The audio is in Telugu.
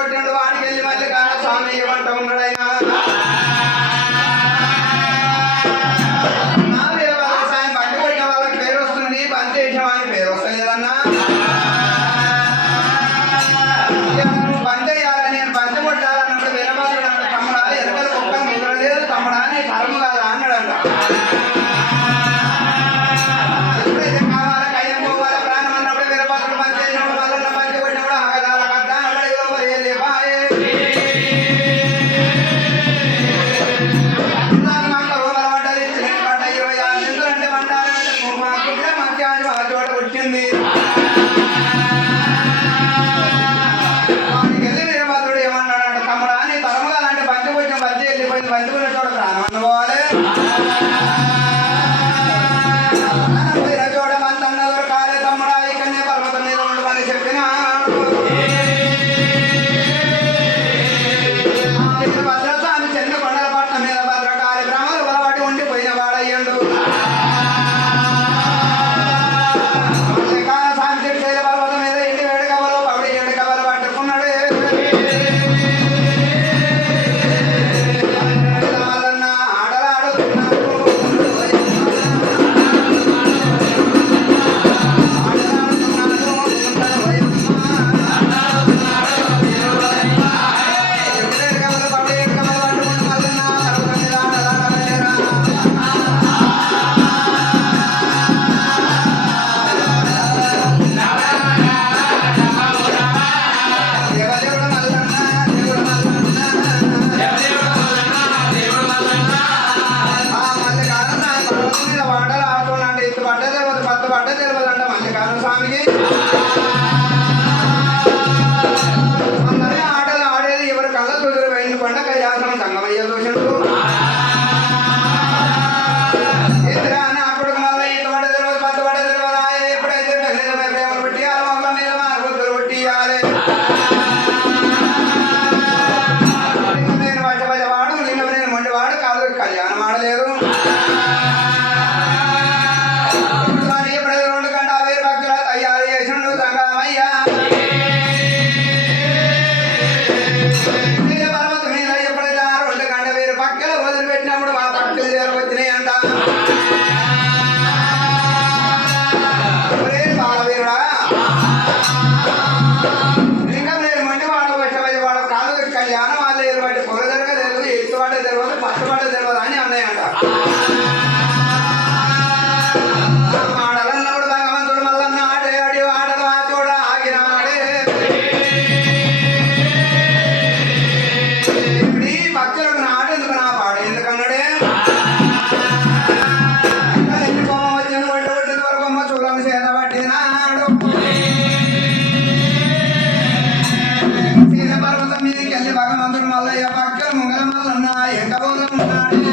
కొట్టినడు వాడికి వెళ్ళి మళ్ళీ కాన స్వామి వంట ఉన్నాడైనా నా వీరభద్ర స్వామి బండి కొట్టిన వాళ్ళకి పేరు వస్తుంది, బంద్ చేసిన వాడికి పేరు వస్తలేదన్నా. నువ్వు బంద్ చేయాలని నేను బంద్ కొట్టాలన్నప్పుడు వీరభద్రుడు అన్నాడు, తమ్ముడా ఎనకల కుక్కలు ముద్రలేదు తమ్ముడా నీ కర్మ కాదా అన్నాడంట. ఎప్పుడైతే కావాలి కయ్యం పోవాలి ప్రాణం అన్నప్పుడు వీరభద్రుడు బంద్ చేసినప్పుడు మళ్ళీ బంద్ కొట్టినప్పుడు ఆగదాల కద్దా అక్కడ వెళ్ళి బాయే వచ్చింది. వాడికి వెళ్ళి వీరభద్రుడు ఏమన్నాడు, తమ్ముడా నీ తరముగా అంటే బంతి కొంచెం బంతి వెళ్ళిపోయింది, బంతి కూడా చూడ ప్రాణం పోవాలి చూడ మంత అన్నదో కాలే తమ్ముడా ఇక్కడనే పర్వతం మీద ఉండమని చెప్పిన భద్రస్వామి చెంద కొండల పట్నం మీద భద్రకాళి బ్రహ్మలు బలవాటి ఉండిపోయిన వాడయ్యండు. స్వామి చెట్టు పర్వతం మీద ఇంటి వేడి కవలు పవిడి ఎండు కవలు పట్టుకున్నాడు. మల్లన్న ఆడలాడుతున్నాడు స్వామికి అందరి ఆటలు ఆడేది ఎవరు కళ్ళ కుదురు వెళ్ళిన కొండ కైలాసం సంగమయ్య దోషుడు ఇద్దరు అని అప్పుడు మళ్ళీ ఈత పడ్డ తెలియదు పత్త పడ్డ తెలియదు. ఎప్పుడైతే ప్రేమలు పెట్టి మొక్క మీద మార్పులు కొట్టియాలి నేను వాడు నిన్న నేను మొండివాడు కాదు కళ్యాణం ఆడలేదు. పర్వతం మీద ఎప్పుడైతే 2 గంట వేరు పక్కల వదిలిపెట్టినప్పుడు మా పక్కలు వచ్చినాయి అంట. బాలవీరుడా ఇంకా నేను మండి వాడు వచ్చే వాడు కాదు కళ్యాణం వాళ్ళు ఏరు బట్టి పొగ జరగలేదు, ఎత్తు పడ్డ తెలియదు, పట్టు పడ్డ తెలియదు అని అన్నాయంట. ఆడలన్నప్పుడు భగవంతుడు మల్లన్న ఆడే ఆడి ఆడలు ఆ చూడ ఆగినాడే. భక్తులకు నాటు ఎందుకు నా పాడు ఎందుకన్నాడే. బొమ్మ వచ్చింది వంట పట్టింది వరకు బొమ్మ చూలం చేత పట్టినాడు. పర్వతం మీదకి వెళ్ళి భగవంతుడు మల్లయ్య భక్తులు ముంగల మల్లన్న ఎంకపోతూ ఉన్నాడు.